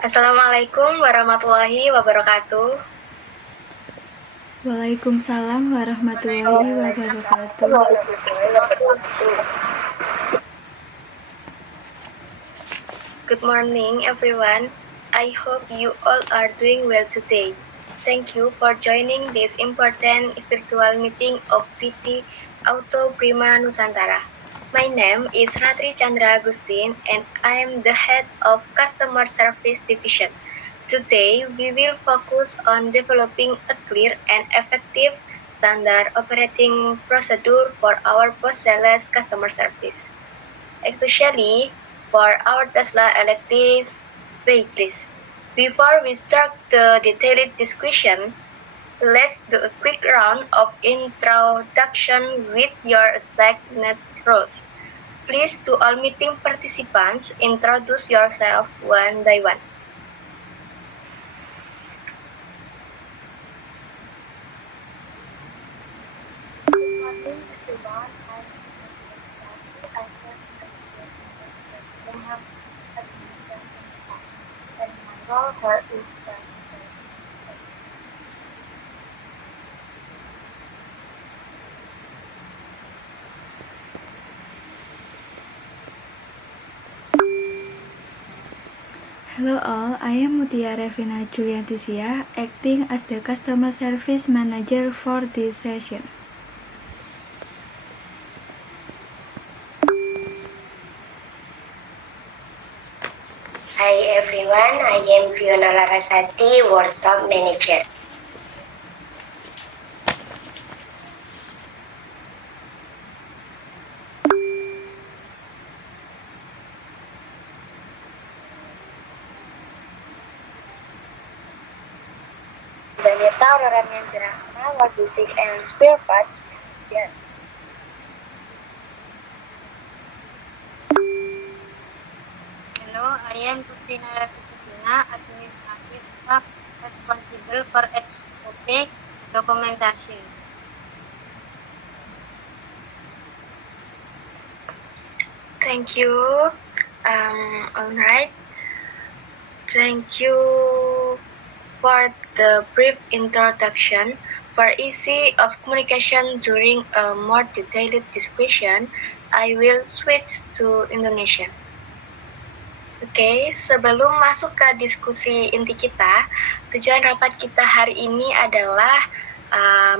Assalamualaikum warahmatullahi wabarakatuh. Waalaikumsalam warahmatullahi wabarakatuh. Good morning, everyone. I hope you all are doing well today. Thank you for joining this important virtual meeting of PT Auto Prima Nusantara. My name is Ratri Chandra Agustin and I am the head of Customer Service Division. Today, we will focus on developing a clear and effective standard operating procedure for our post-sales customer service, especially for our Tesla electric vehicles. Before we start the detailed discussion, let's do a quick round of introduction with your assigned roles. Please, to all meeting participants, introduce yourself one by one. Hello all, I am Mutia Revina Juliantusia, acting as the Customer Service Manager for this session. Hi everyone, I am Fiona Larasati, Workshop Manager. Danita Raranyandra, Logistic and Spare Parts Manager. Hello, I am Kusina Susukina, Administrative Staff responsible for SOP documentation. Thank you. Alright. Thank you for the brief introduction. For ease of communication during a more detailed discussion, I will switch to Indonesian. Oke, sebelum masuk ke diskusi inti kita, tujuan rapat kita hari ini adalah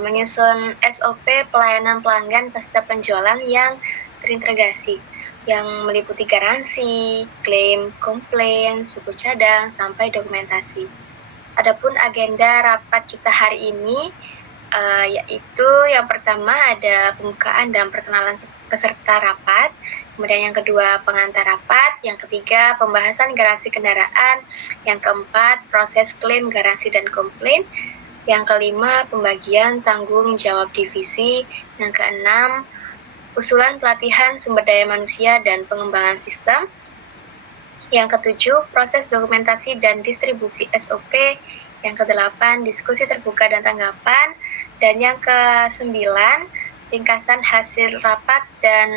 menyusun SOP pelayanan pelanggan pasca penjualan yang terintegrasi, yang meliputi garansi, klaim, komplain, suku cadang, sampai dokumentasi. Adapun agenda rapat kita hari ini yaitu yang pertama ada pembukaan dan perkenalan peserta rapat, kemudian yang kedua pengantar rapat, yang ketiga pembahasan garansi kendaraan, yang keempat proses klaim, garansi, dan komplain, yang kelima pembagian tanggung jawab divisi, yang keenam usulan pelatihan sumber daya manusia dan pengembangan sistem, yang ketujuh proses dokumentasi dan distribusi SOP, yang kedelapan diskusi terbuka dan tanggapan, dan yang kesembilan ringkasan hasil rapat dan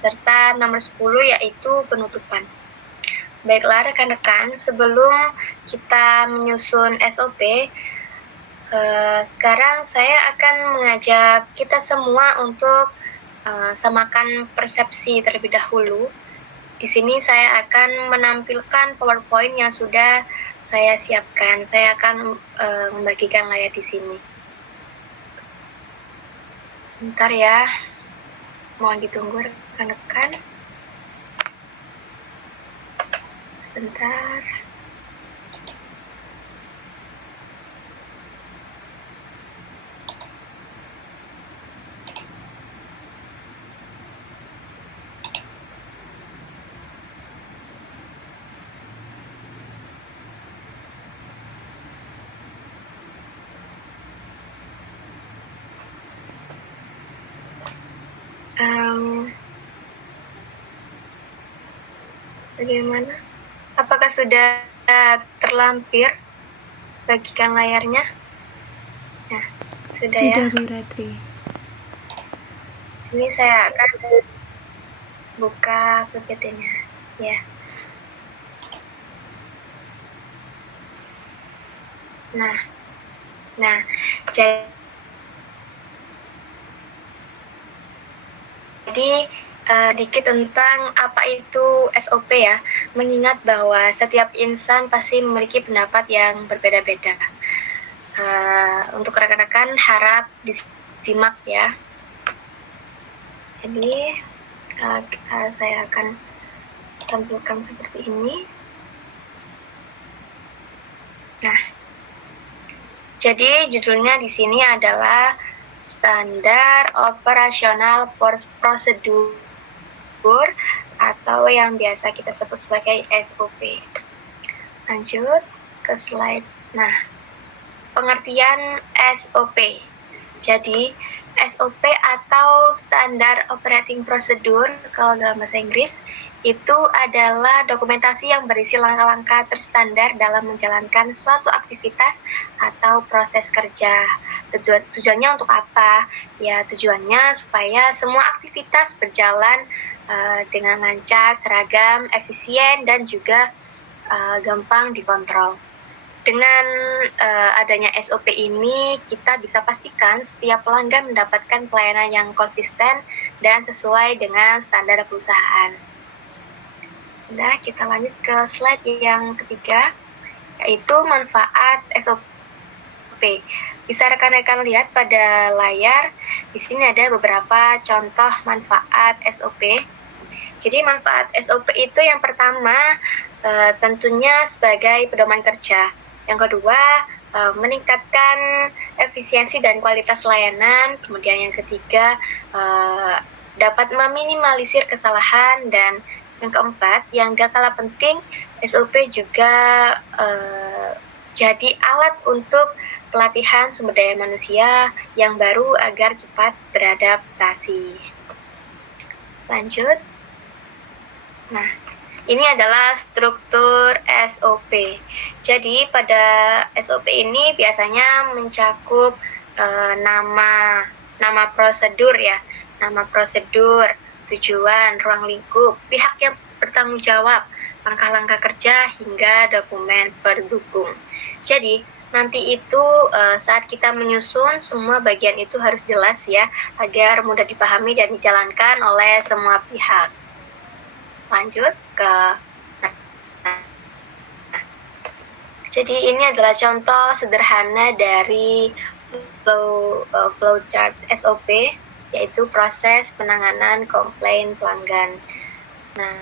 serta nomor 10 yaitu penutupan. Baiklah rekan-rekan, sebelum kita menyusun SOP, sekarang saya akan mengajak kita semua untuk samakan persepsi terlebih dahulu. Di sini saya akan menampilkan PowerPoint yang sudah saya siapkan. Saya akan membagikan layar di sini. Sebentar ya, mohon ditunggu rekan-rekan. Sebentar. Bagaimana? Apakah sudah terlampir? Bagikan layarnya. Nah, sudah ya. Bu Ratri. Sini saya akan buka PPT-nya. Ya. Nah, jadi dikit tentang apa itu SOP ya, mengingat bahwa setiap insan pasti memiliki pendapat yang berbeda-beda. Untuk rekan-rekan harap disimak ya. Jadi saya akan tampilkan seperti ini. Nah, jadi judulnya di sini adalah Standar Operasional Prosedur atau yang biasa kita sebut sebagai SOP. Lanjut ke slide. Nah, pengertian SOP. Jadi, SOP atau Standar Operating Procedure kalau dalam bahasa Inggris itu adalah dokumentasi yang berisi langkah-langkah terstandar dalam menjalankan suatu aktivitas atau proses kerja. Tujuannya untuk apa? Ya, tujuannya supaya semua aktivitas berjalan dengan lancar, seragam, efisien, dan juga gampang dikontrol. Dengan adanya SOP ini, kita bisa pastikan setiap pelanggan mendapatkan pelayanan yang konsisten dan sesuai dengan standar perusahaan. Nah, kita lanjut ke slide yang ketiga, yaitu manfaat SOP. Bisa rekan-rekan lihat pada layar, di sini ada beberapa contoh manfaat SOP. Jadi manfaat SOP itu yang pertama tentunya sebagai pedoman kerja. Yang kedua, meningkatkan efisiensi dan kualitas layanan. Kemudian yang ketiga, dapat meminimalisir kesalahan. Dan yang keempat, yang gak kalah penting, SOP juga jadi alat untuk pelatihan sumber daya manusia yang baru agar cepat beradaptasi. Lanjut. Nah, ini adalah struktur SOP. Jadi pada SOP ini biasanya mencakup nama prosedur ya, nama prosedur, tujuan, ruang lingkup, pihak yang bertanggung jawab, langkah-langkah kerja hingga dokumen pendukung. Jadi nanti itu saat kita menyusun semua bagian itu harus jelas ya, agar mudah dipahami dan dijalankan oleh semua pihak. Lanjut ke jadi ini adalah contoh sederhana dari flowchart SOP, yaitu proses penanganan komplain pelanggan. Nah,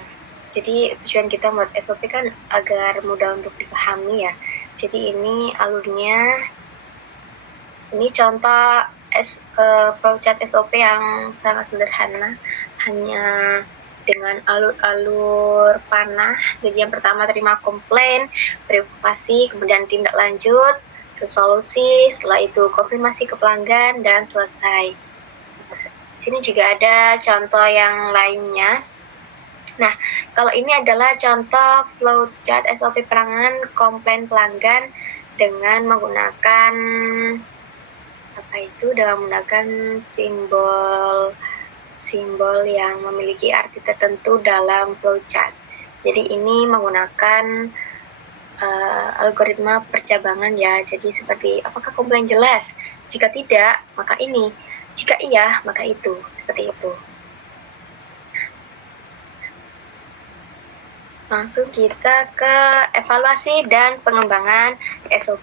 jadi tujuan kita buat SOP kan agar mudah untuk dipahami ya. Jadi ini alurnya, ini contoh flowchart SOP yang sangat sederhana, hanya dengan alur-alur panah. Jadi yang pertama terima komplain, verifikasi, kemudian tindak lanjut, resolusi, setelah itu konfirmasi ke pelanggan, dan selesai. Di sini juga ada contoh yang lainnya. Nah, kalau ini adalah contoh flowchart SOP penanganan komplain pelanggan dengan menggunakan simbol yang memiliki arti tertentu dalam flowchart. Jadi ini menggunakan algoritma percabangan ya. Jadi seperti apakah komplain jelas? Jika tidak, maka ini. Jika iya, maka itu. Seperti itu. Langsung kita ke evaluasi dan pengembangan SOP.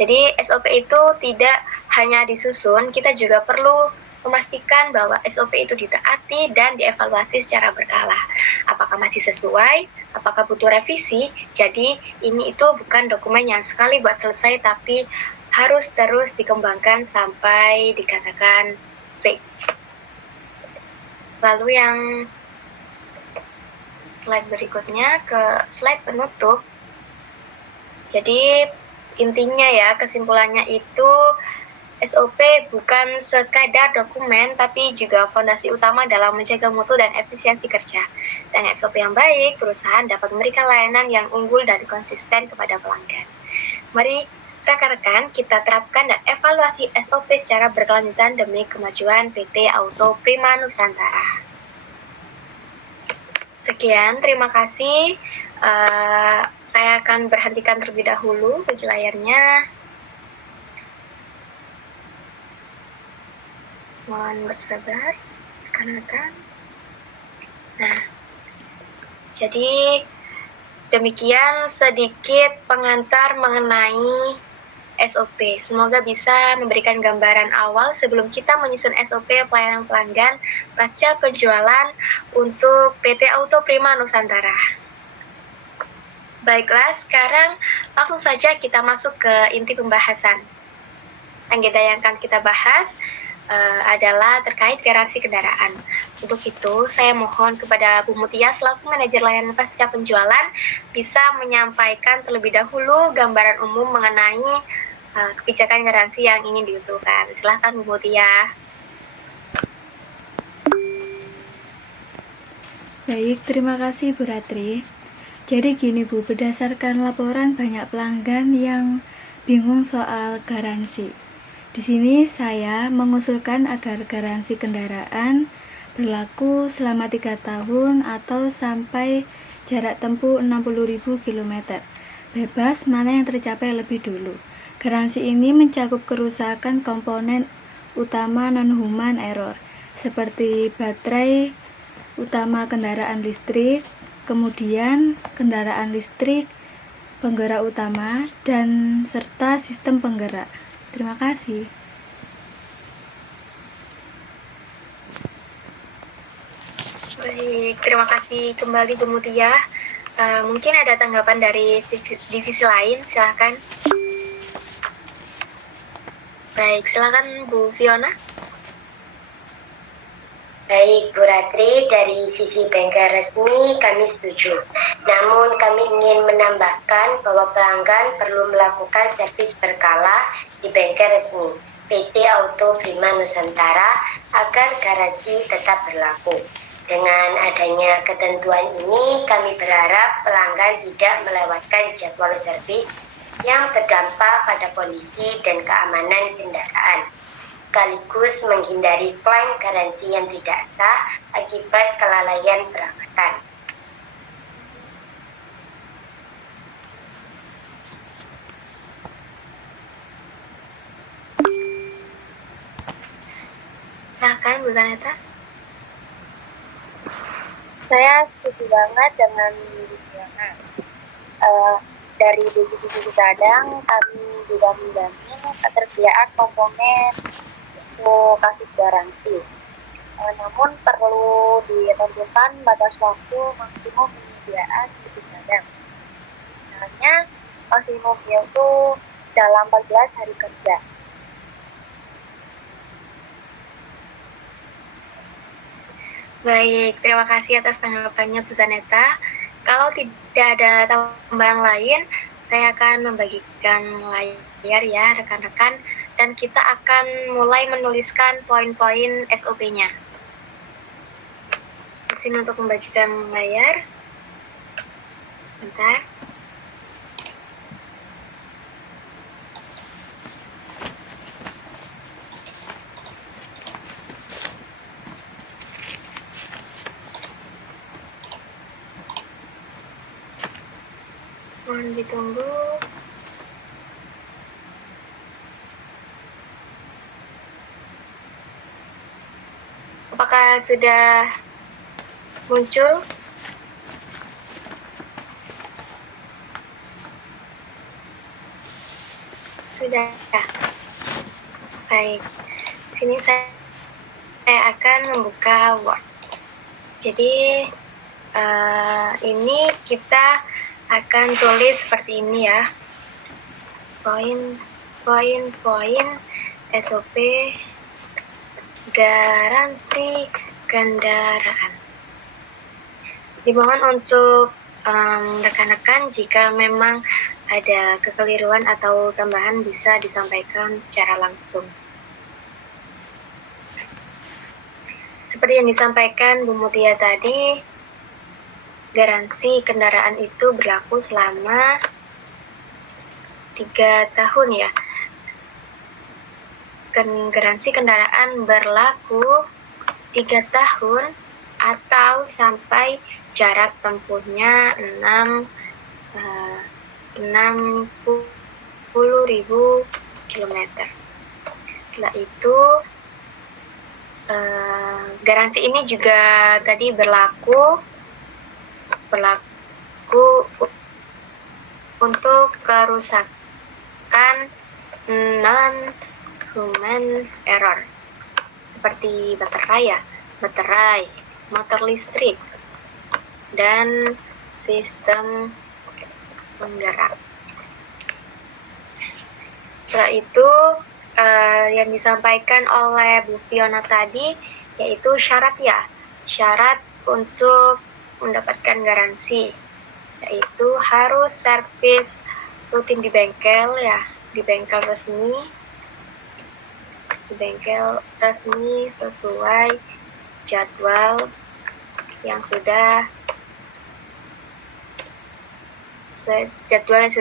Jadi SOP itu tidak hanya disusun, kita juga perlu memastikan bahwa SOP itu ditaati dan dievaluasi secara berkala. Apakah masih sesuai? Apakah butuh revisi? Jadi ini itu bukan dokumen yang sekali buat selesai, tapi harus terus dikembangkan sampai dikatakan fix. Lalu yang slide berikutnya ke slide penutup. Jadi intinya ya, kesimpulannya itu SOP bukan sekadar dokumen, tapi juga fondasi utama dalam menjaga mutu dan efisiensi kerja. Dan SOP yang baik, perusahaan dapat memberikan layanan yang unggul dan konsisten kepada pelanggan. Mari rekan-rekan kita terapkan dan evaluasi SOP secara berkelanjutan demi kemajuan PT Auto Prima Nusantara. Sekian, terima kasih. Saya akan berhentikan terlebih dahulu bagi layarnya. Mohon bersabar, rekan-rekan. Nah, jadi demikian sedikit pengantar mengenai SOP. Semoga bisa memberikan gambaran awal sebelum kita menyusun SOP pelayanan pelanggan pasca penjualan untuk PT Auto Prima Nusantara. Baiklah, sekarang langsung saja kita masuk ke inti pembahasan. Agenda yang akan kita bahas adalah terkait garansi kendaraan. Untuk itu, saya mohon kepada Bu Mutia selaku manajer layanan pasca penjualan bisa menyampaikan terlebih dahulu gambaran umum mengenai kebijakan garansi yang ingin diusulkan. Silahkan Bu Mutia. Baik, terima kasih Bu Ratri. Jadi gini Bu, berdasarkan laporan banyak pelanggan yang bingung soal garansi. Di sini saya mengusulkan agar garansi kendaraan berlaku selama 3 tahun atau sampai jarak tempuh 60.000 km. Bebas mana yang tercapai lebih dulu. Garansi ini mencakup kerusakan komponen utama non-human error seperti baterai utama kendaraan listrik, kemudian kendaraan listrik, penggerak utama, dan serta sistem penggerak. Terima kasih. Baik, terima kasih kembali Bu Mutia. Mungkin ada tanggapan dari divisi lain, silakan. Baik, silakan Bu Fiona. Baik, Bu Ratri, dari sisi bengkel resmi kami setuju. Namun kami ingin menambahkan bahwa pelanggan perlu melakukan servis berkala di bengkel resmi PT Auto Prima Nusantara agar garansi tetap berlaku. Dengan adanya ketentuan ini, kami berharap pelanggan tidak melewatkan jadwal servis yang berdampak pada kondisi dan keamanan kendaraan, sekaligus menghindari klaim garansi yang tidak sah akibat kelalaian perawatan. Silakan Bu Zaneta. Saya setuju banget dengan Bu Fiona. Dari divisi Cadang, kami juga menjamin ketersediaan komponen untuk kasus garansi. Namun perlu ditentukan batas waktu maksimum penyediaan divisi Cadang. Misalnya maksimumnya itu dalam 14 hari kerja. Baik, terima kasih atas tanggapannya Bu Zaneta. Kalau tidak ada tambahan lain, saya akan membagikan layar ya rekan-rekan, dan kita akan mulai menuliskan poin-poin SOP-nya. Izin untuk membagikan layar. Bentar. Mohon ditunggu. Apakah sudah muncul? Sudah. Baik. Sini saya akan membuka Word. Jadi ini kita akan tulis seperti ini ya. Poin-poin SOP garansi kendaraan. Dimohon untuk rekan-rekan jika memang ada kekeliruan atau tambahan bisa disampaikan secara langsung. Seperti yang disampaikan Bu Mutia tadi, garansi kendaraan itu berlaku selama 3 tahun ya. Garansi kendaraan berlaku 3 tahun atau sampai jarak tempuhnya 60.000 km. Setelah itu Garansi ini juga tadi berlaku untuk kerusakan non-human error seperti baterai, motor listrik, dan sistem penggerak. Setelah itu yang disampaikan oleh Bu Fiona tadi yaitu syarat untuk mendapatkan garansi, yaitu harus servis rutin di bengkel ya, di bengkel resmi sesuai jadwal yang sudah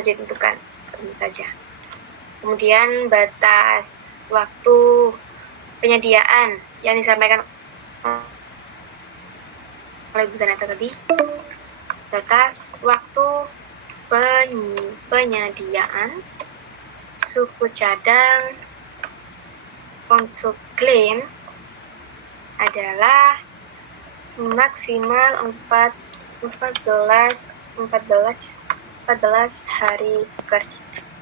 ditentukan, tentu saja. Kemudian batas waktu penyediaan yang disampaikan oleh Bu Zaneta tadi, batas waktu penyediaan suku cadang untuk klaim adalah maksimal 14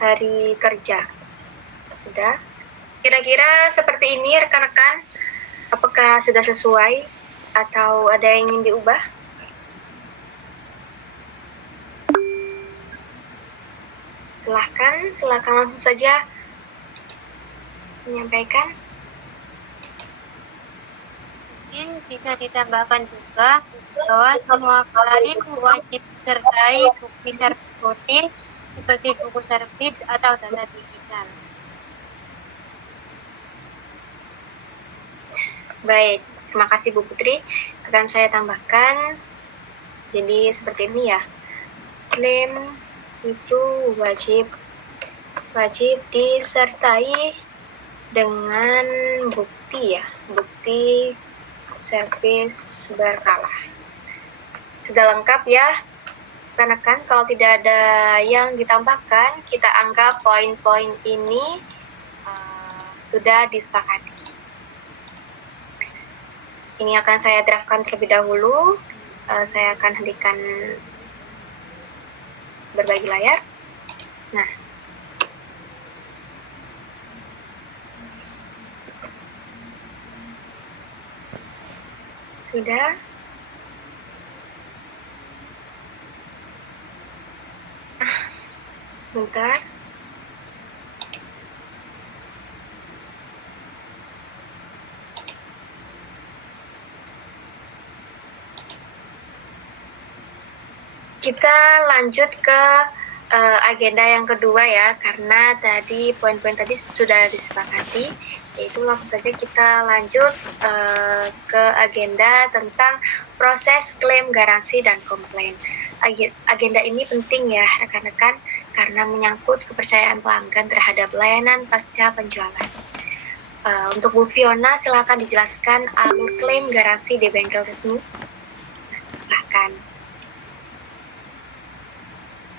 hari kerja. Sudah? Kira-kira seperti ini rekan-rekan. Apakah sudah sesuai atau ada yang ingin diubah? Silakan langsung saja menyampaikan. Mungkin bisa ditambahkan juga bahwa semua klien wajib disertai bukti servis rutin seperti buku servis atau data digital. Baik, terima kasih Bu Putri. Akan saya tambahkan, jadi seperti ini ya. Klaim itu wajib disertai dengan bukti servis berkala. Sudah lengkap ya, rekan-rekan. Kalau tidak ada yang ditambahkan, kita anggap poin-poin ini sudah disepakati. Ini akan saya draftkan terlebih dahulu. Saya akan hentikan berbagi layar. Nah, sudah. Bentar. Kita lanjut ke agenda yang kedua ya, karena tadi poin-poin tadi sudah disepakati, yaitu langsung saja kita lanjut ke agenda tentang proses klaim, garansi, dan komplain. Agenda ini penting ya rekan-rekan, karena menyangkut kepercayaan pelanggan terhadap layanan pasca penjualan. Untuk Bu Fiona, silakan dijelaskan alur klaim garansi di bengkel resmi. Silakan.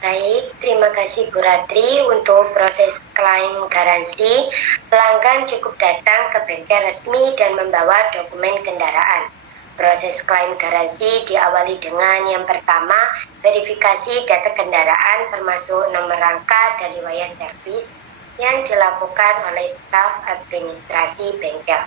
Baik, terima kasih Bu Ratri. Untuk proses klaim garansi, pelanggan cukup datang ke bengkel resmi dan membawa dokumen kendaraan. Proses klaim garansi diawali dengan yang pertama, verifikasi data kendaraan termasuk nomor rangka dan riwayat servis yang dilakukan oleh staf administrasi bengkel.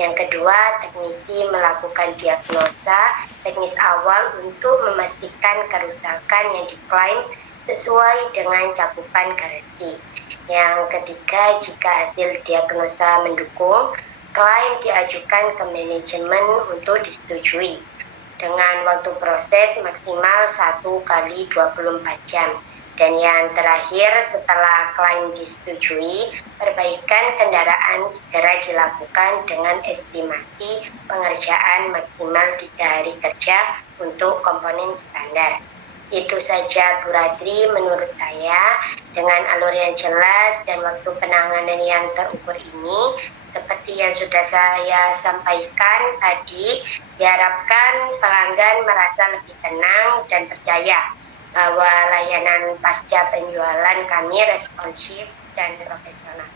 Yang kedua, teknisi melakukan diagnosa teknis awal untuk memastikan kerusakan yang diklaim sesuai dengan cakupan garansi. Yang ketiga, jika hasil diagnosa mendukung, klaim diajukan ke manajemen untuk disetujui dengan waktu proses maksimal 1 kali 24 jam. Dan yang terakhir, setelah klaim disetujui, perbaikan kendaraan segera dilakukan dengan estimasi pengerjaan maksimal 3 hari kerja untuk komponen standar. Itu saja Bu Ratri menurut saya. Dengan alur yang jelas dan waktu penanganan yang terukur ini, seperti yang sudah saya sampaikan tadi, diharapkan pelanggan merasa lebih tenang dan percaya bahwa layanan pasca penjualan kami responsif dan profesional.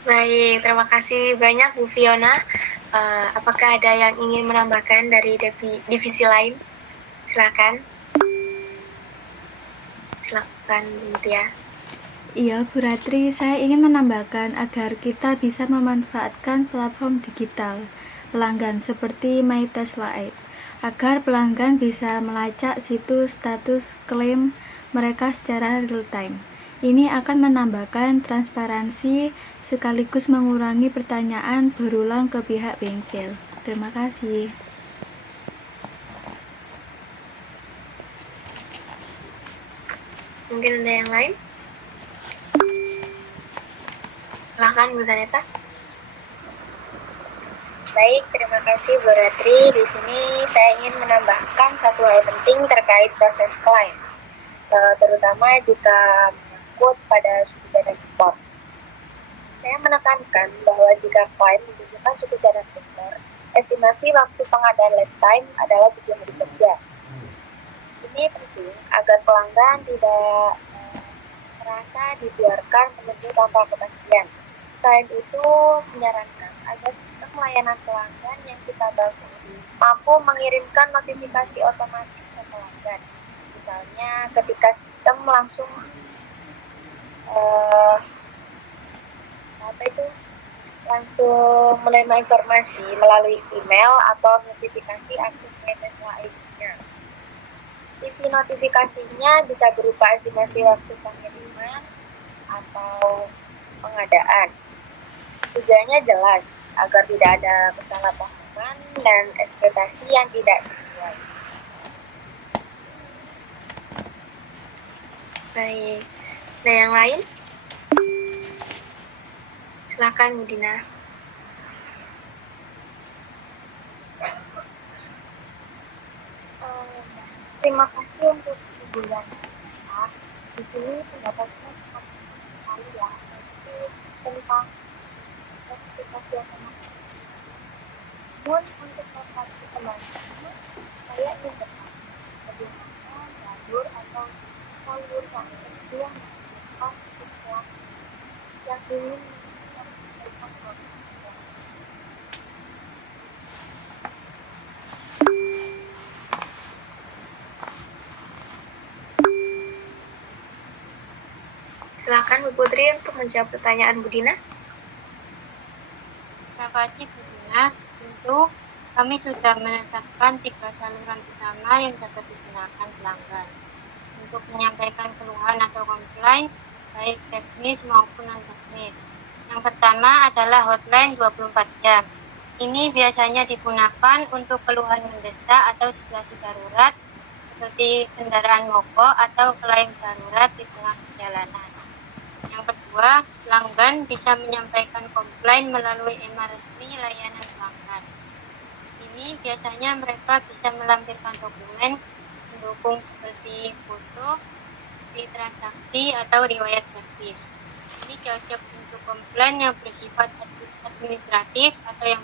Baik, terima kasih banyak Bu Fiona. Apakah ada yang ingin menambahkan dari divisi lain? Silakan. Silakan, Bu Tia. Iya, Bu Ratri, saya ingin menambahkan agar kita bisa memanfaatkan platform digital pelanggan seperti MyTesla Aid, agar pelanggan bisa melacak situs status klaim mereka secara real time. Ini akan menambahkan transparansi sekaligus mengurangi pertanyaan berulang ke pihak bengkel. Terima kasih. Mungkin ada yang lain? Silakan, Bu Zaneta. Baik, terima kasih Bu Ratri. Di sini saya ingin menambahkan satu hal penting terkait proses klaim, terutama jika menyangkut pada suku cadang impor. Saya menekankan bahwa jika klaim membutuhkan suku cadang impor, estimasi waktu pengadaan lead time adalah 7 hari kerja. Ini penting agar pelanggan tidak merasa dibiarkan menunggu tanpa kepastian. Selain itu, menyarankan agar sistem layanan pelanggan yang kita bangun mampu mengirimkan notifikasi otomatis ke pelanggan. Misalnya, ketika sistem langsung menerima informasi melalui email atau notifikasi akses MyTesla ID-nya. Isi notifikasinya bisa berupa estimasi waktu pengiriman atau pengadaan. Tujuannya jelas agar tidak ada kesalahpahaman dan ekspektasi yang tidak sesuai. Baik. Ada yang lain? Silakan, Bu Dina. Terima kasih untuk hiburan. Di sini pendapatnya sangat sekali ya, yaitu tentang notifikasi otomatis. Namun untuk lokasi teman-teman, saya ingin bertanya bagaimana jalur atau jalur yang tersedia menggunakan sistem yang ingin menyampaikan produk. Silakan Bu Putri untuk menjawab pertanyaan Bu Dina. Terima kasih Bu Dina. Tentu kami sudah menetapkan 3 saluran utama yang dapat digunakan pelanggan untuk menyampaikan keluhan atau komplain baik teknis maupun non-teknis. Yang pertama adalah hotline 24 jam. Ini biasanya digunakan untuk keluhan mendesak atau situasi darurat seperti kendaraan mogok atau klaim darurat di tengah perjalanan. Yang kedua, pelanggan bisa menyampaikan komplain melalui email resmi layanan pelanggan. Ini biasanya mereka bisa melampirkan dokumen pendukung seperti foto, bukti transaksi, atau riwayat servis. Ini cocok untuk komplain yang bersifat administratif atau yang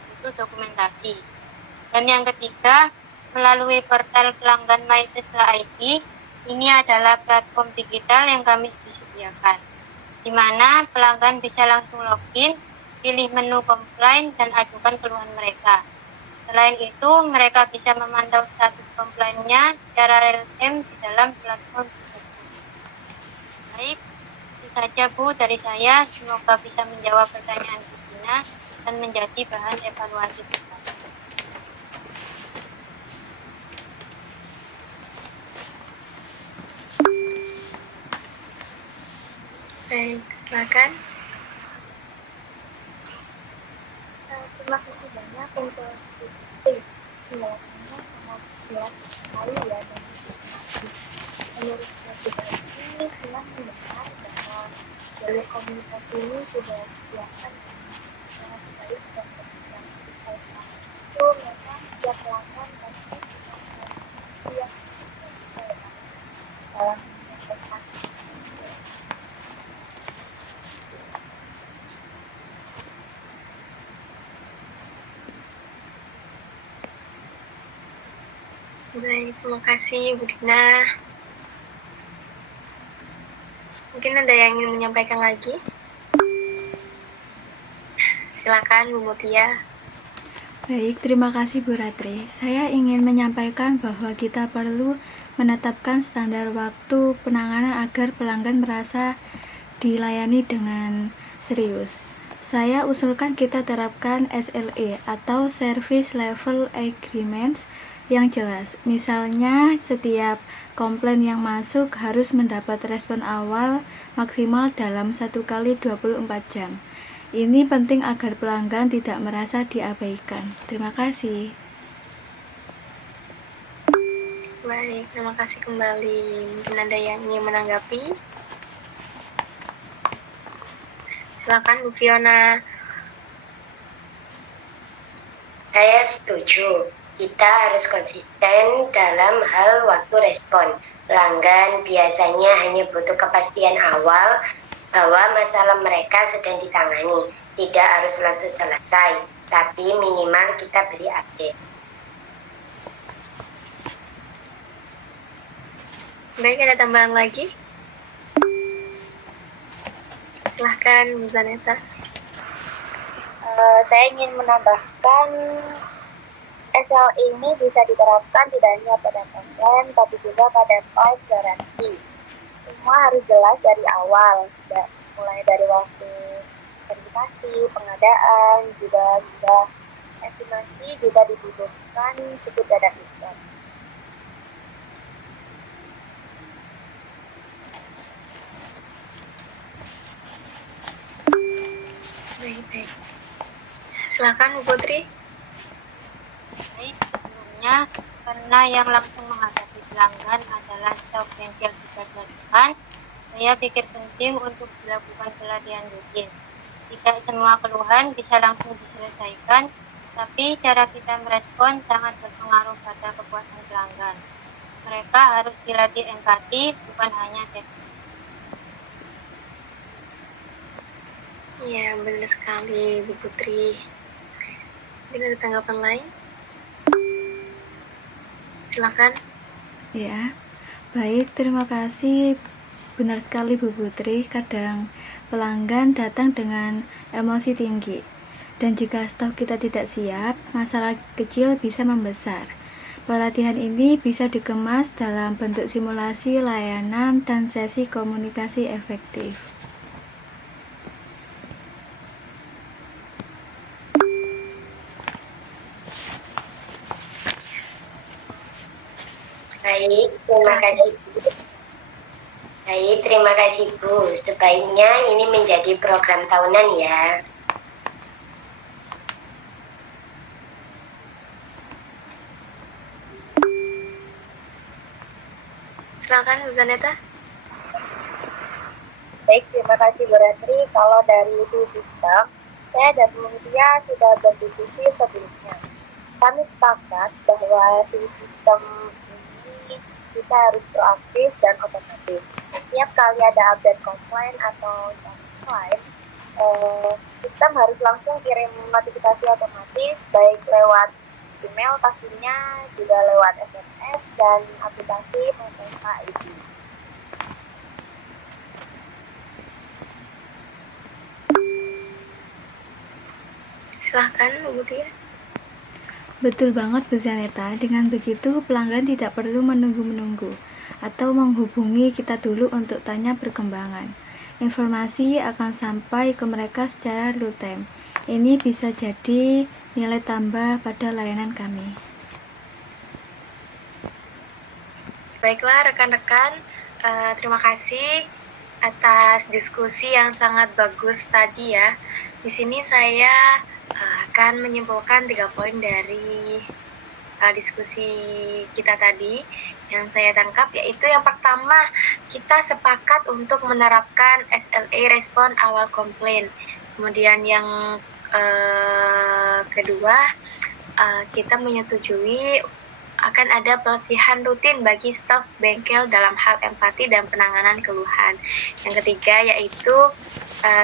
butuh dokumentasi. Dan yang ketiga, melalui portal pelanggan MyTesla ID, ini adalah platform digital yang kami disediakan, di mana pelanggan bisa langsung login, pilih menu komplain, dan ajukan keluhan mereka. Selain itu, mereka bisa memantau status komplainnya secara real-time di dalam platform tersebut. Baik, itu saja Bu dari saya. Semoga bisa menjawab pertanyaan Bu Dina dan menjadi bahan evaluasi bersama. Baik, silakan. Terima kasih banyak untuk penjelasannya sangat jelas sekali ya dan informasi. Menurut saya pribadi, senang mendengar bahwa jalur komunikasi ini sudah disediakan dengan sangat baik dan berjalan. Oleh karena itu, memang setiap pelanggan pasti punya komunikasi yang berbeda dalam menyampaikan. Baik, terima kasih Bu Dina. Mungkin ada yang ingin menyampaikan lagi? Silakan Bu Mutia. Baik, terima kasih Bu Ratri. Saya ingin menyampaikan bahwa kita perlu menetapkan standar waktu penanganan agar pelanggan merasa dilayani dengan serius. Saya usulkan kita terapkan SLA atau Service Level Agreements yang jelas. Misalnya, setiap komplain yang masuk harus mendapat respon awal maksimal dalam 1 kali 24 jam. Ini penting agar pelanggan tidak merasa diabaikan. Terima kasih. Baik, terima kasih kembali. Mungkin ada yang ingin menanggapi? Silakan Bu Fiona. Saya setuju. Kita harus konsisten dalam hal waktu respon. Pelanggan biasanya hanya butuh kepastian awal bahwa masalah mereka sedang ditangani. Tidak harus langsung selesai, tapi minimal kita beri update. Baik, ada tambahan lagi? Silahkan Bu Zaneta. Saya ingin menambahkan SLA ini bisa diterapkan tidak hanya pada komplain, tapi juga pada price garansi. Semua harus jelas dari awal, mulai dari waktu verifikasi, pengadaan, juga estimasi juga dibutuhkan cukup data diskon. Baik. Silakan Bu Putri. Baik, sebelumnya karena yang langsung menghadapi pelanggan adalah stok bengkel berdasarkan, saya pikir penting untuk dilakukan pelatihan rutin. Tidak semua keluhan bisa langsung diselesaikan, tapi cara kita merespon sangat berpengaruh pada kepuasan pelanggan. Mereka harus dilatih empati, bukan hanya teknik. Iya, benar sekali Bu Putri. Mungkin ada tanggapan lain? Silakan. Ya, baik, terima kasih. Benar sekali Bu Putri, kadang pelanggan datang dengan emosi tinggi. Dan jika stok kita tidak siap, masalah kecil bisa membesar. Pelatihan ini bisa dikemas dalam bentuk simulasi layanan dan sesi komunikasi efektif. Baik, terima kasih Bu. Baik, terima kasih Bu. Sebaiknya ini menjadi program tahunan ya. Silakan Bu Zaneta. Baik, terima kasih Bu Ratri. Kalau dari sistem, saya dan Bu Mutia sudah berdiskusi sebelumnya. Kami sepakat bahwa sistem ini kita harus proaktif dan otomatis. Setiap kali ada update komplain atau komplain, sistem harus langsung kirim notifikasi otomatis, baik lewat email pastinya, juga lewat SMS dan aplikasi MyPK ID. Silahkan Bu Mutia. Betul banget Bu Zaneta, dengan begitu pelanggan tidak perlu menunggu-menunggu atau menghubungi kita dulu untuk tanya perkembangan. Informasi akan sampai ke mereka secara real time. Ini bisa jadi nilai tambah pada layanan kami. Baiklah rekan-rekan, terima kasih atas diskusi yang sangat bagus tadi ya. Di sini saya akan menyimpulkan 3 poin dari diskusi kita tadi yang saya tangkap, yaitu yang pertama, kita sepakat untuk menerapkan SLA respon awal komplain. Kemudian yang kedua, kita menyetujui akan ada pelatihan rutin bagi staf bengkel dalam hal empati dan penanganan keluhan. Yang ketiga yaitu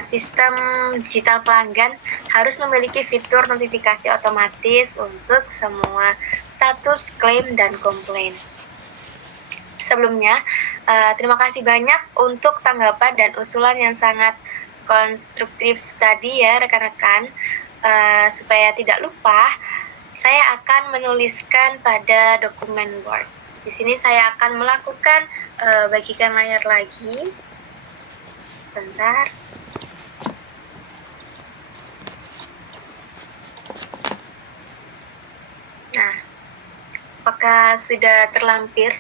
sistem digital pelanggan harus memiliki fitur notifikasi otomatis untuk semua status klaim dan komplain. Sebelumnya, terima kasih banyak untuk tanggapan dan usulan yang sangat konstruktif tadi ya rekan-rekan. supaya tidak lupa, saya akan menuliskan pada dokumen Word. Di sini saya akan melakukan bagikan layar lagi. Bentar. Nah, apakah sudah terlampir,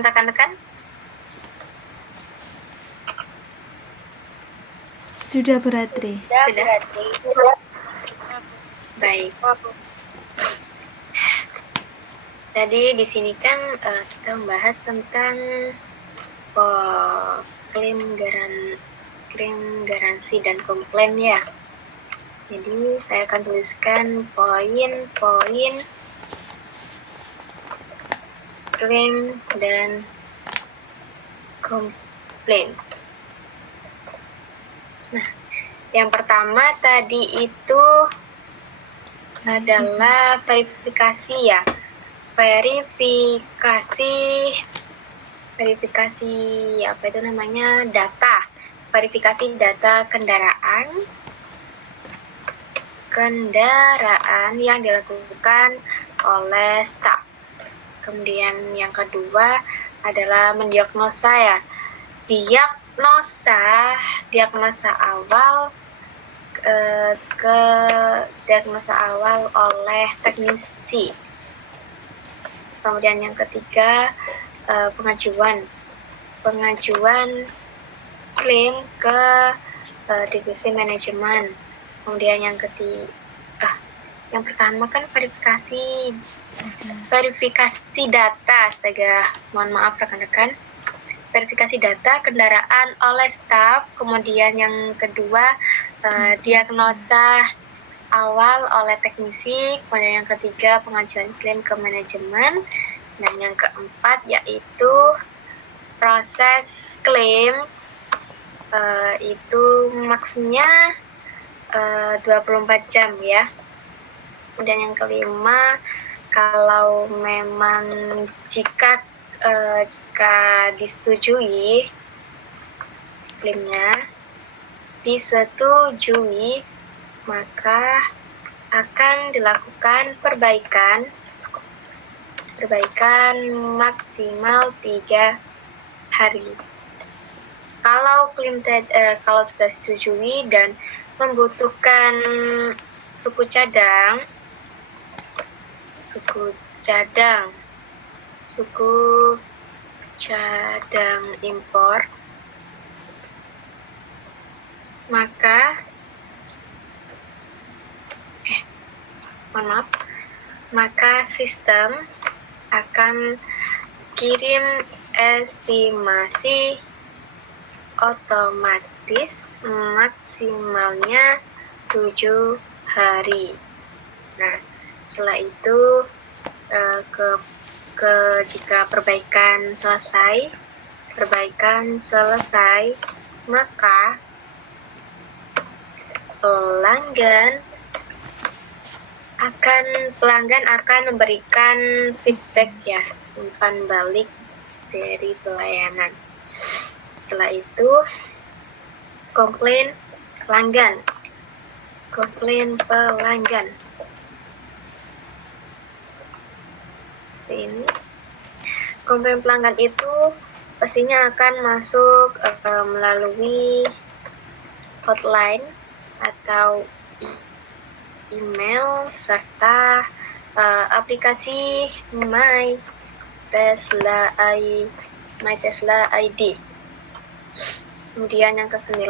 rekan-rekan? Sudah, Bu Ratri. Sudah. Baik. Tadi di sini kan kita membahas tentang klaim garansi dan komplain ya. Jadi saya akan tuliskan poin-poin klaim dan komplain. Nah, yang pertama tadi itu adalah verifikasi ya. Verifikasi apa itu namanya, data. Verifikasi data kendaraan yang dilakukan oleh staf. Kemudian yang kedua adalah mendiagnosa ya. Diagnosa awal oleh teknisi. Kemudian yang ketiga pengajuan klaim ke divisi manajemen. Kemudian yang pertama kan verifikasi data. Mohon maaf rekan-rekan. Verifikasi data kendaraan oleh staf. Kemudian yang kedua diagnosa awal oleh teknisi. Kemudian yang ketiga pengajuan klaim ke manajemen. Dan yang keempat yaitu proses klaim, itu maksudnya 24 jam ya. Kemudian yang kelima, kalau memang jika disetujui klaimnya, disetujui, maka akan dilakukan perbaikan maksimal 3 hari. Kalau kalau sudah disetujui dan membutuhkan suku cadang impor, maka sistem akan kirim estimasi otomatis maksimalnya 7 hari. Nah, setelah itu jika perbaikan selesai, maka pelanggan akan memberikan feedback ya, umpan balik dari pelayanan. Setelah itu komplain pelanggan. Seperti ini. Komplain pelanggan itu pastinya akan masuk melalui hotline atau email serta aplikasi My Tesla ID. Kemudian yang ke-9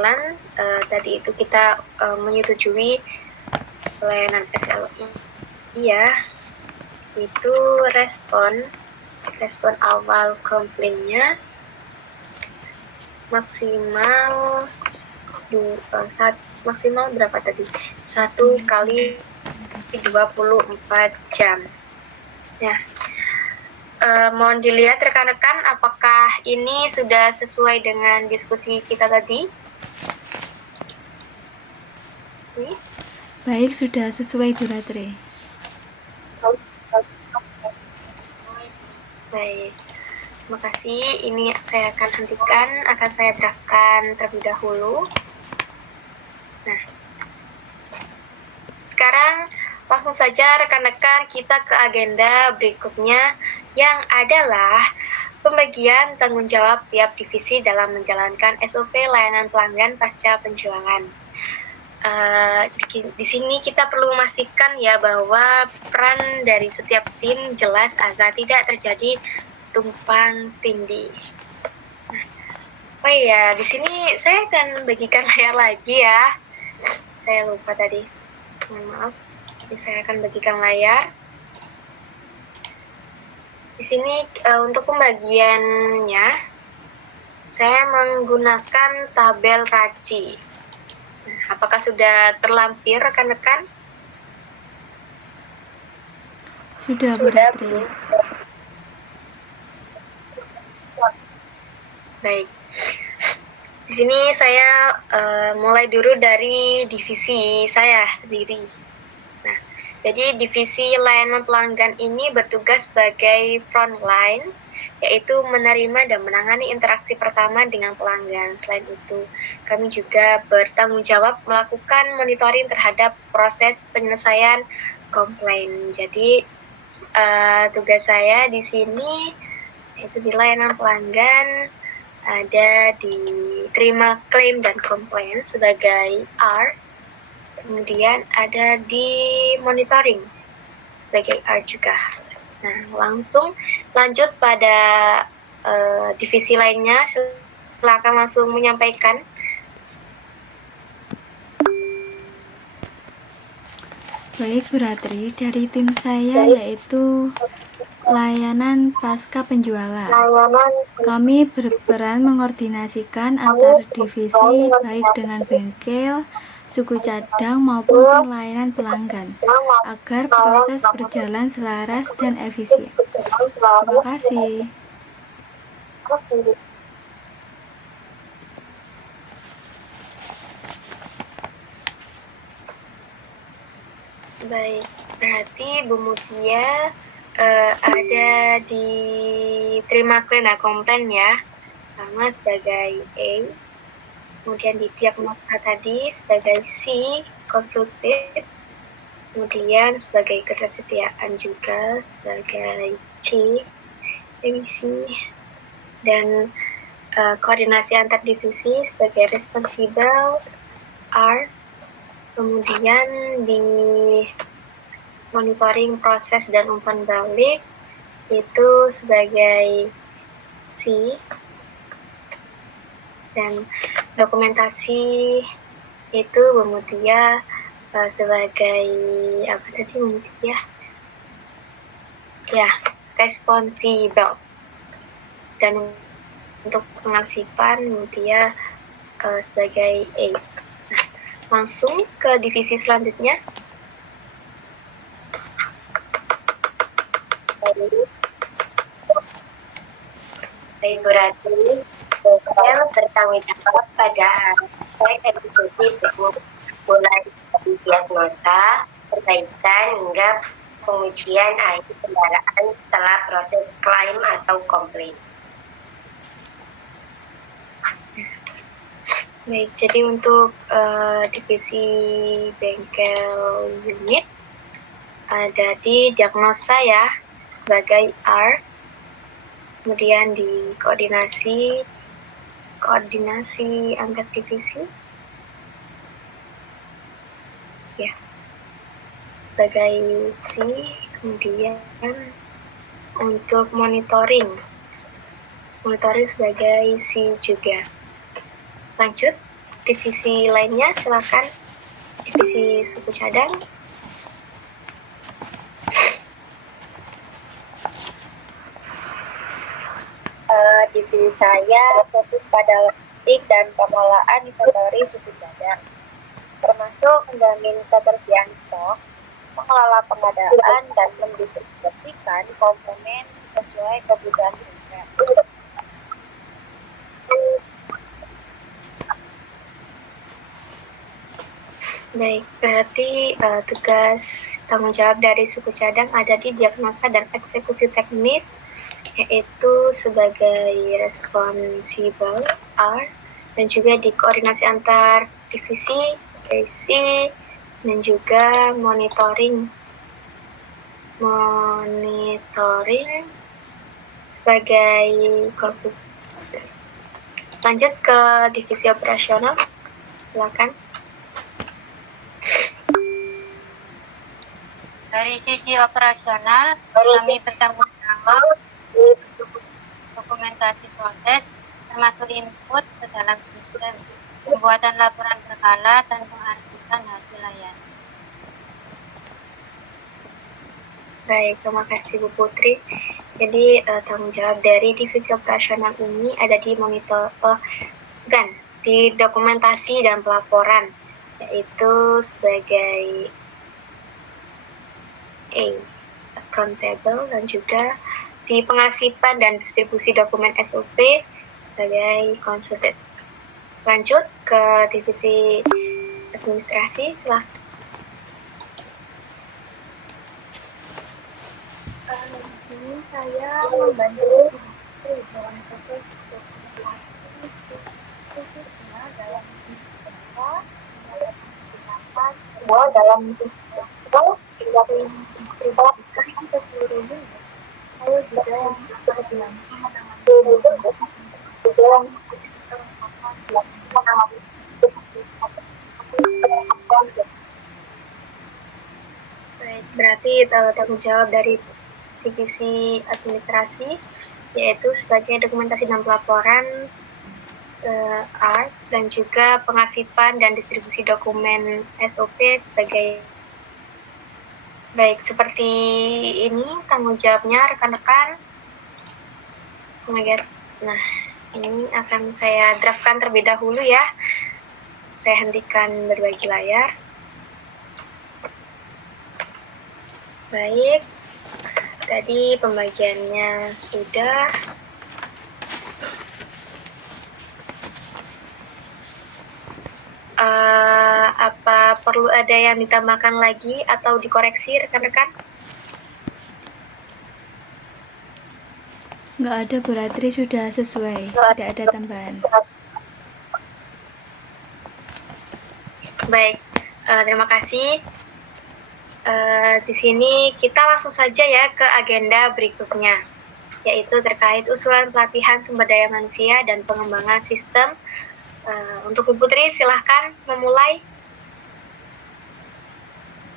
tadi itu kita menyetujui pelayanan SLI ya, itu respon awal komplainnya maksimal berapa tadi? 1 kali 24 jam. Ya. Mohon dilihat rekan-rekan apakah ini sudah sesuai dengan diskusi kita tadi? Baik, sudah sesuai, Bu Ratri. Baik. Terima kasih. Ini saya akan hentikan, akan saya draftkan terlebih dahulu. Nah, sekarang langsung saja rekan-rekan kita ke agenda berikutnya yang adalah pembagian tanggung jawab tiap divisi dalam menjalankan SOP layanan pelanggan pasca penjualan. Di sini kita perlu memastikan ya bahwa peran dari setiap tim jelas agar tidak terjadi tumpang tindih. Oh iya, di sini saya akan bagikan layar lagi ya. Saya lupa tadi. Mohon maaf. Jadi saya akan bagikan layar. Di sini untuk pembagiannya saya menggunakan tabel RACI. Nah, apakah sudah terlampir rekan-rekan? Sudah, Bu Ratri. Baik. Di sini saya mulai dulu dari divisi saya sendiri. Nah, jadi divisi layanan pelanggan ini bertugas sebagai frontline, yaitu menerima dan menangani interaksi pertama dengan pelanggan. Selain itu, kami juga bertanggung jawab melakukan monitoring terhadap proses penyelesaian komplain. Jadi, tugas saya di sini yaitu di layanan pelanggan ada di terima klaim dan komplain sebagai R, kemudian ada di monitoring sebagai R juga. Nah, langsung lanjut pada divisi lainnya, silakan langsung menyampaikan. Baik, Bu Ratri, dari tim saya yaitu layanan pasca penjualan. Kami berperan mengkoordinasikan antar divisi baik dengan bengkel, suku cadang maupun tim layanan pelanggan agar proses berjalan selaras dan efisien. Terima kasih. Baik, berarti Bu Mutia ada di terima klaim dan komplain ya, sama sebagai A, kemudian di diagnosa tadi sebagai C, konsultif, kemudian sebagai ketersediaan juga sebagai C, revisi, dan koordinasi antar divisi sebagai responsible R, kemudian di monitoring proses dan umpan balik itu sebagai C, dan dokumentasi itu Bu Mutia sebagai apa tadi Bu Mutia? Ya, responsible. Dan untuk pengarsipan Bu Mutia sebagai A. Nah, langsung ke divisi selanjutnya. Baik, Bu Ratri, saya bertanggung jawab pada aspek eksekusi teknis mulai dari diagnosa, perbaikan hingga pengujian akhir kendaraan setelah proses klaim atau komplain. Baik, jadi untuk divisi bengkel unit ada di diagnosa ya sebagai R, kemudian di koordinasi antar divisi ya sebagai C, kemudian untuk monitoring sebagai C juga. Lanjut divisi lainnya, silakan divisi suku cadang. Divisi saya fokus pada logistik dan pengelolaan inventory suku cadang, termasuk menjamin ketersediaan stok, mengelola pengadaan, dan mendistribusikan komponen sesuai kebutuhan bengkel. Baik, berarti tugas tanggung jawab dari suku cadang ada di diagnosa dan eksekusi teknis, yaitu sebagai responsible R, dan juga di koordinasi antar divisi sebagai C, dan juga monitoring sebagai konsultan. Lanjut ke divisi operasional, silakan. Dari sisi operasional, kami bertanggung jawab dokumentasi proses, termasuk input ke dalam sistem, pembuatan laporan berkala, dan pengarsipan hasil layanan. Baik, terima kasih Bu Putri. Jadi tanggung jawab dari divisi operasional ini ada di di dokumentasi dan pelaporan, yaitu sebagai accountable, dan juga di pengarsipan dan distribusi dokumen SOP sebagai konsultan. Lanjut ke divisi administrasi, silahkan. Di sini saya membantu dalam proses dokumentasi, khususnya dalam data yang digunakan semua dalam sistem distribusikan ke seluruh unit. Saya juga yang berganti Baik, berarti tanggung jawab dari divisi administrasi yaitu sebagai dokumentasi dan pelaporan art, dan juga pengarsipan dan distribusi dokumen SOP sebagai baik. Seperti ini tanggung jawabnya rekan-rekan. Nah, ini akan saya draftkan terlebih dahulu ya. Saya hentikan berbagi layar. Baik, tadi pembagiannya sudah. Apa perlu ada yang ditambahkan lagi atau dikoreksi rekan-rekan? Nggak ada, Bu Ratri, sudah sesuai, tidak ada tambahan. Baik, terima kasih. Di sini kita langsung saja ya ke agenda berikutnya, yaitu terkait usulan pelatihan sumber daya manusia dan pengembangan sistem. Untuk Bu Putri, silahkan memulai.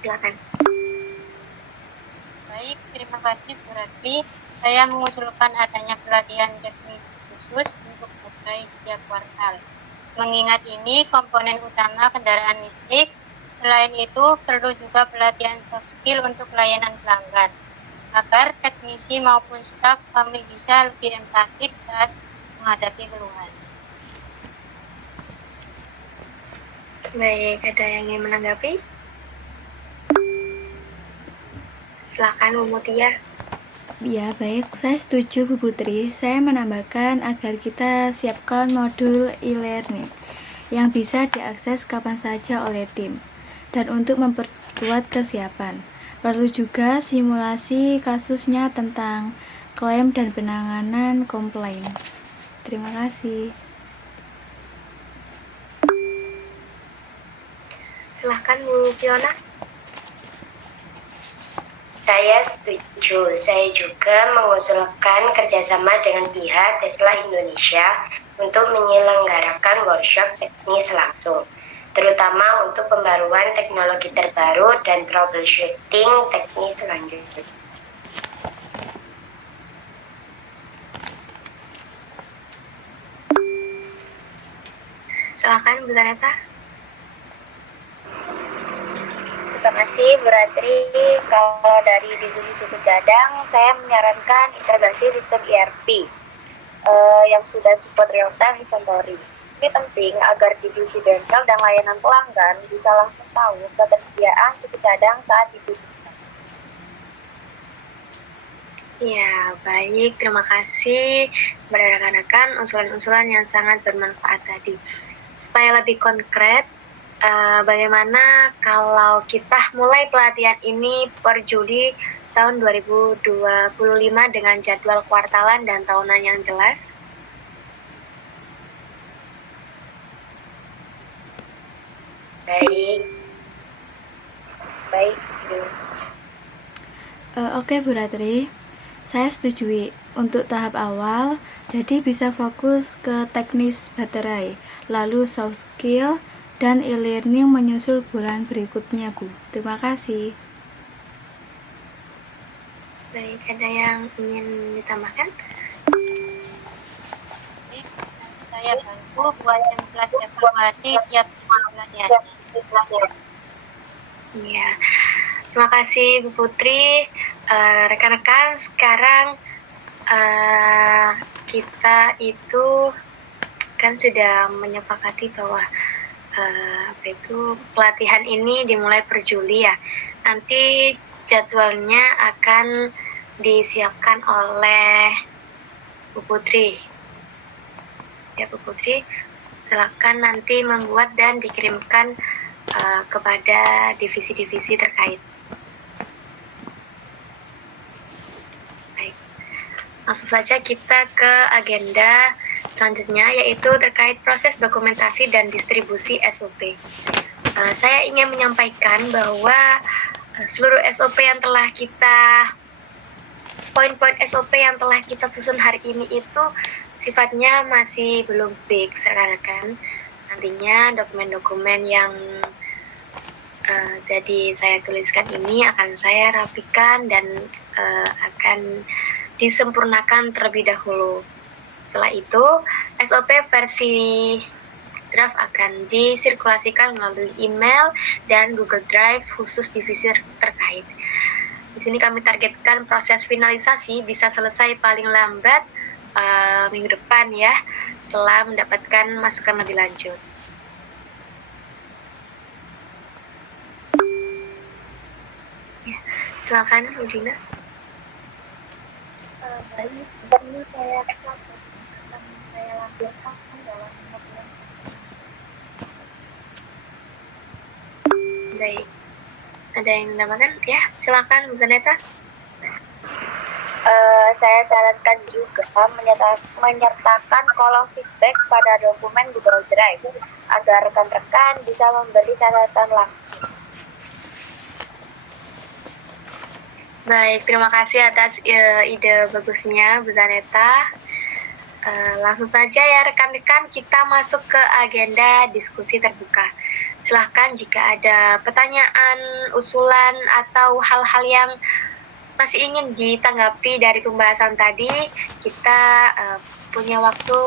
Silakan. Baik, terima kasih Bu Ratri. Saya mengusulkan adanya pelatihan teknis khusus untuk baterai setiap kuartal. Mengingat ini komponen utama kendaraan listrik, selain itu perlu juga pelatihan soft skill untuk layanan pelanggan, agar teknisi maupun staf kami bisa lebih empatik saat menghadapi keluhan. Baik, ada yang ingin menanggapi? Silakan Bu Mutia. Ya, baik, saya setuju Bu Putri. Saya menambahkan agar kita siapkan modul e-learning yang bisa diakses kapan saja oleh tim. Dan untuk memperkuat kesiapan, perlu juga simulasi kasusnya tentang klaim dan penanganan komplain. Terima kasih. Silahkan Bu Fiona. Saya setuju. Saya juga mengusulkan kerjasama dengan pihak Tesla Indonesia untuk menyelenggarakan workshop teknis langsung, terutama untuk pembaruan teknologi terbaru dan troubleshooting teknis selanjutnya. Silakan Bu Zaneta. Terima kasih Bu Ratri. Kalau dari divisi suku cadang, saya menyarankan integrasi sistem ERP yang sudah support real time inventory. Ini penting agar divisi bengkel dan layanan pelanggan bisa langsung tahu ketersediaan suku cadang saat dibutuhkan. Ya, baik. Terima kasih kepada rekan-rekan usulan-usulan yang sangat bermanfaat tadi. Supaya lebih konkret, bagaimana kalau kita mulai pelatihan ini per Juli tahun 2025 dengan jadwal kuartalan dan tahunan yang jelas? Baik. Baik, Bu. Oke Bu Ratri, saya setujui untuk tahap awal, jadi bisa fokus ke teknis baterai, lalu soft skill, dan e-learning menyusul bulan berikutnya Bu. Terima kasih. Baik, ada yang ingin ditambahkan? Jadi, nanti saya bantu buat template evaluasi tiap pelatihannya. Iya, terima kasih Bu Putri. Rekan-rekan, sekarang kita itu kan sudah menyepakati bahwa pelatihan ini dimulai per Juli ya. Nanti jadwalnya akan disiapkan oleh Bu Putri. Ya Bu Putri, silakan nanti membuat dan dikirimkan kepada divisi-divisi terkait. Baik, langsung saja kita ke agenda selanjutnya, yaitu terkait proses dokumentasi dan distribusi SOP. Saya ingin menyampaikan bahwa seluruh SOP yang telah kita poin-poin SOP yang telah kita susun hari ini itu sifatnya masih belum fix, rekan-rekan. Nantinya dokumen-dokumen yang jadi saya tuliskan ini akan saya rapikan dan akan disempurnakan terlebih dahulu. Setelah itu, SOP versi draft akan disirkulasikan melalui email dan Google Drive khusus divisi terkait. Di sini kami targetkan proses finalisasi bisa selesai paling lambat minggu depan ya, setelah mendapatkan masukan lebih lanjut. Ya, silakan Bu Dina. Baik, ini saya akan saya lampirkan dalam dokumen. Baik, ada yang menambahkan? Ya, silakan Bu Zaneta. Saya sarankan juga menyertakan kolom feedback pada dokumen Google Drive agar rekan-rekan bisa memberi catatan langsung. Baik, terima kasih atas ide bagusnya Bu Zaneta. Langsung saja ya rekan-rekan, kita masuk ke agenda diskusi terbuka. Silahkan jika ada pertanyaan, usulan, atau hal-hal yang masih ingin ditanggapi dari pembahasan tadi, kita punya waktu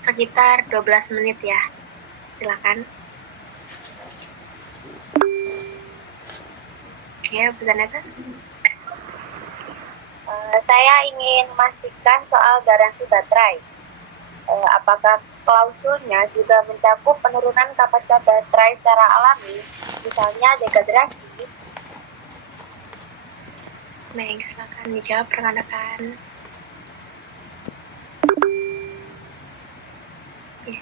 sekitar 12 menit ya. Silakan. Ya, Bu Zaneta. Saya ingin memastikan soal garansi baterai. Apakah klausulnya juga mencakup penurunan kapasitas baterai secara alami, misalnya degradasi? Baik, silakan dijawab rekan-rekan. Ya,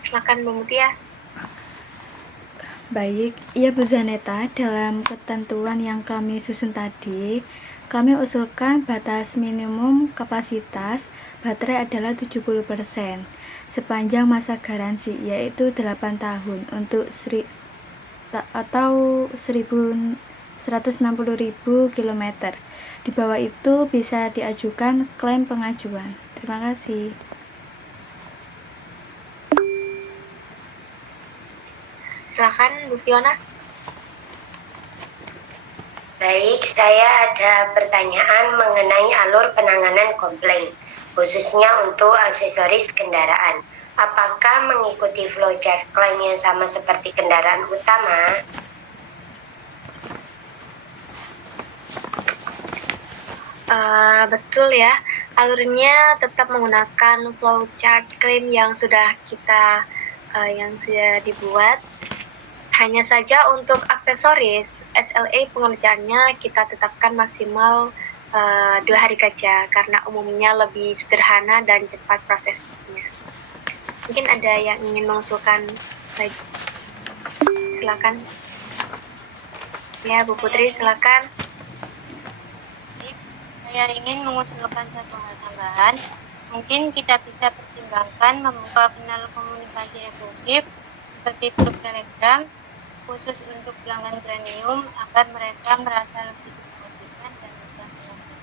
silakan Bu Mutia. Baik, iya Bu Zaneta, dalam ketentuan yang kami susun tadi, kami usulkan batas minimum kapasitas baterai adalah 70% sepanjang masa garansi, yaitu 8 tahun untuk 160.000 km. Di bawah itu bisa diajukan klaim pengajuan. Terima kasih. Silakan Bu Fiona. Baik, saya ada pertanyaan mengenai alur penanganan komplain, khususnya untuk aksesoris kendaraan. Apakah mengikuti flowchart klaim yang sama seperti kendaraan utama? Betul ya, alurnya tetap menggunakan flowchart klaim yang sudah dibuat. Hanya saja untuk aksesoris, SLA pengerjaannya kita tetapkan maksimal 2 hari kerja karena umumnya lebih sederhana dan cepat prosesnya. Mungkin ada yang ingin mengusulkan lagi? Silakan. Ya, Bu Putri, silakan. Saya ingin mengusulkan satu hal tambahan. Mungkin kita bisa pertimbangkan membuka kanal komunikasi eksklusif seperti grup Telegram khusus untuk pelanggan premium agar mereka merasa lebih diperhatikan dan mudah menyampaikan.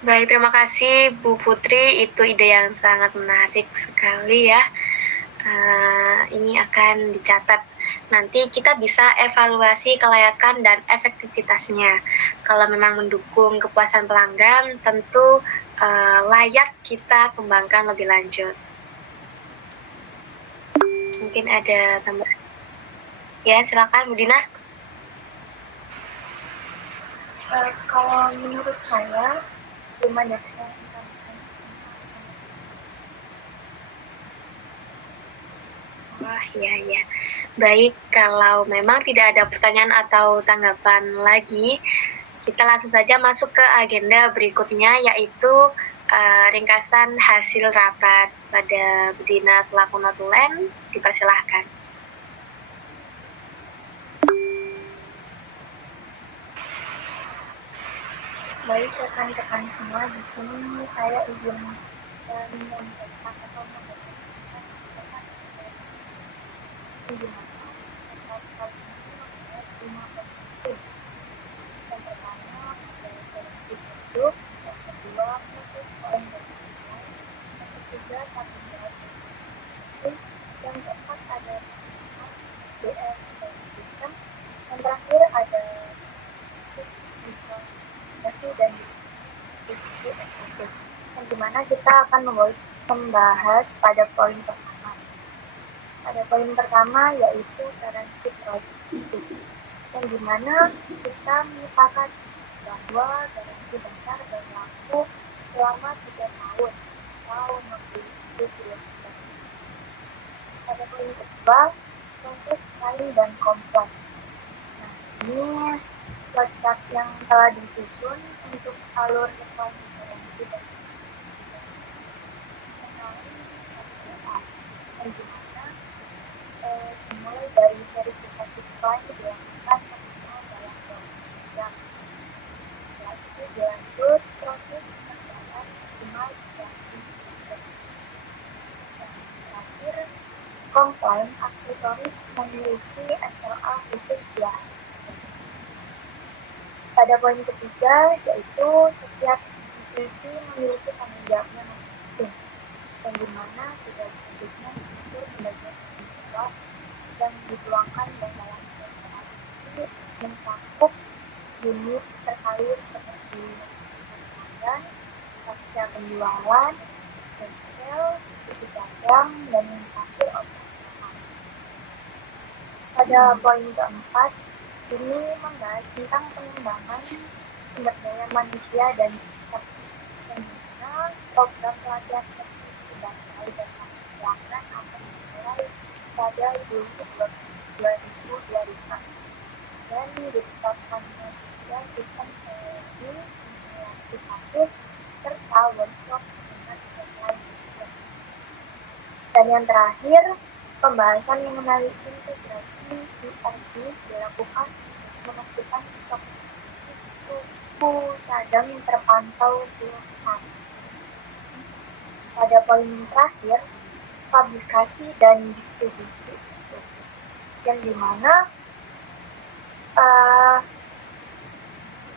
Baik, terima kasih Bu Putri. Itu ide yang sangat menarik sekali ya. Ini akan dicatat. Nanti kita bisa evaluasi kelayakan dan efektivitasnya. Kalau memang mendukung kepuasan pelanggan, tentu layak kita kembangkan lebih lanjut. Mungkin ada tambahan. Ya, silakan Bu Dina. Kalau menurut saya, belum ada yang tambahkan. Wah, iya. Baik, kalau memang tidak ada pertanyaan atau tanggapan lagi, kita langsung saja masuk ke agenda berikutnya, yaitu ringkasan hasil rapat. Pada Bu Dina selaku notulen, dipersilahkan. Baik rekan-rekan semua, di sini saya izin menyampaikan atau membacakan di mana terkait hal ini membahas 5 poin. Yang pertama adalah korupsi produk, yang kedua proses poin berikutnya, yang ketiga tanggung jawab masing-masing, yang keempat ada pengembangan SDM dan sistem, yang terakhir ada investigasi dan diskusi SOP, yang dimana kita akan membahas pada poin pertama. Pada poin pertama yaitu garansi produk, yang dimana kita menyepakati bahwa garansi dasar berlaku selama 3 tahun atau 60 km. Pada poin kedua, proses lain dan komplain. Nah, ini flowchart yang telah disusun untuk alur reformasi garansi dan yang dimana dimulai dari verifikasi klaim dilakukan maksimal dalam 24 jam. Setelah itu dilanjut proses pengadaan maksimal 30 jam. Dan terakhir, komplain aksesoris memiliki SLA khusus 2 hari. Pada poin ketiga, yaitu setiap institusi memiliki tanggung jawabnya masing-masing, yang dimana sudah selanjutnya diatur pembagian tanggung jawab yang dituangkan dalam peraturan ini mencakup unit terkait seperti pelanggan, pasca penjualan, bengkel, isi dagang, dan yang terakhir operasional. Pada poin keempat, ini membahas tentang pengembangan sumber daya manusia dan sistem, yang dimana program pelatihan teknik industri dan pelanggan akan dimulai pada Juli 2024 dan ditetapkannya juga sistem teknologi, simulasi kasus, serta workshop dengan deadline. Dan yang terakhir, pembahasan mengenai integrasi ERP dilakukan untuk memastikan stok suku cadang yang terpantau tiap hari. Pada poin terakhir, publikasi dan distribusi, yang dimana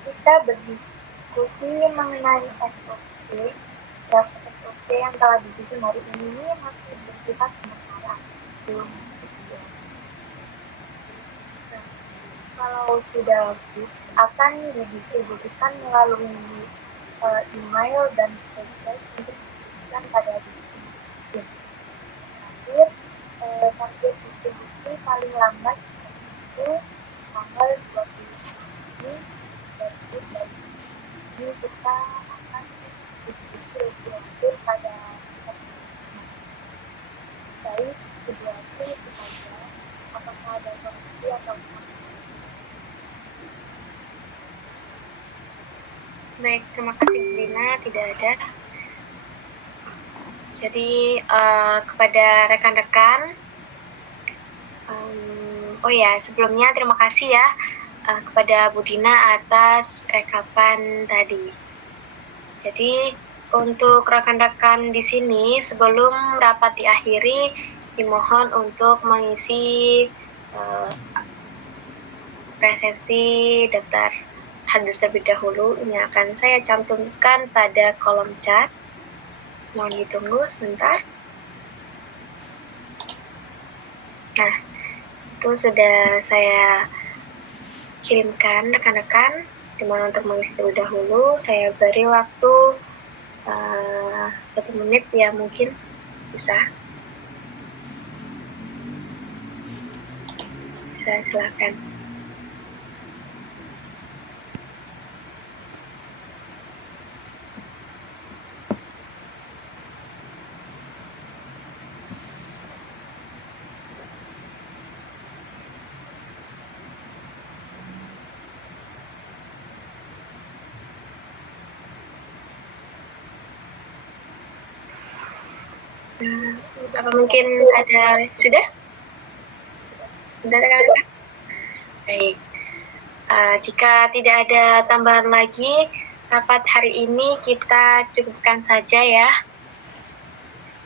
kita berdiskusi mengenai SOP. Draft SOP yang telah disusun hari ini masih bersifat sementara, belum didistribusikan. Nah, kalau sudah akan didistribusikan melalui email dan website untuk didistribusikan pada distribusi. Terakhir, target distribusi paling lambat itu tanggal 25 Juni 2020. Ini kita akan diskusi lebih lanjut pada baik situasi itu saja, apakah ada korupsi atau tidak. Baik, terima kasih Bu Dina, tidak ada. Jadi kepada rekan-rekan, sebelumnya terima kasih ya kepada Bu Dina atas rekapan tadi. Jadi untuk rekan-rekan di sini, sebelum rapat diakhiri, dimohon untuk mengisi presensi daftar hadir terlebih dahulu. Ini akan saya cantumkan pada kolom chat. Mohon ditunggu sebentar. Nah, itu sudah saya kirimkan rekan-rekan. Dimana untuk mengisi terlebih dahulu, saya beri waktu 1 menit ya, mungkin bisa silakan. Apa mungkin ada sudah? Sudah rekan-rekan? Baik. Jika tidak ada tambahan lagi, rapat hari ini kita cukupkan saja ya.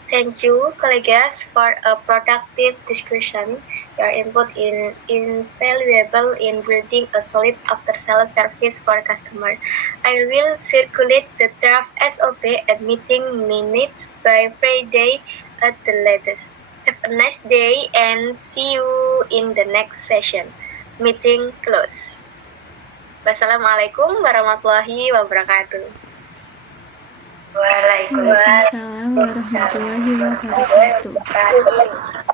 Thank you, colleagues, for a productive discussion. Your input is invaluable in building a solid after-sales service for customer. I will circulate the draft SOP and meeting minutes by Friday at the latest. Have a nice day and see you in the next session. Meeting close. Wassalamualaikum warahmatullahi wabarakatuh. Waalaikumsalam. Waalaikumsalam warahmatullahi wabarakatuh.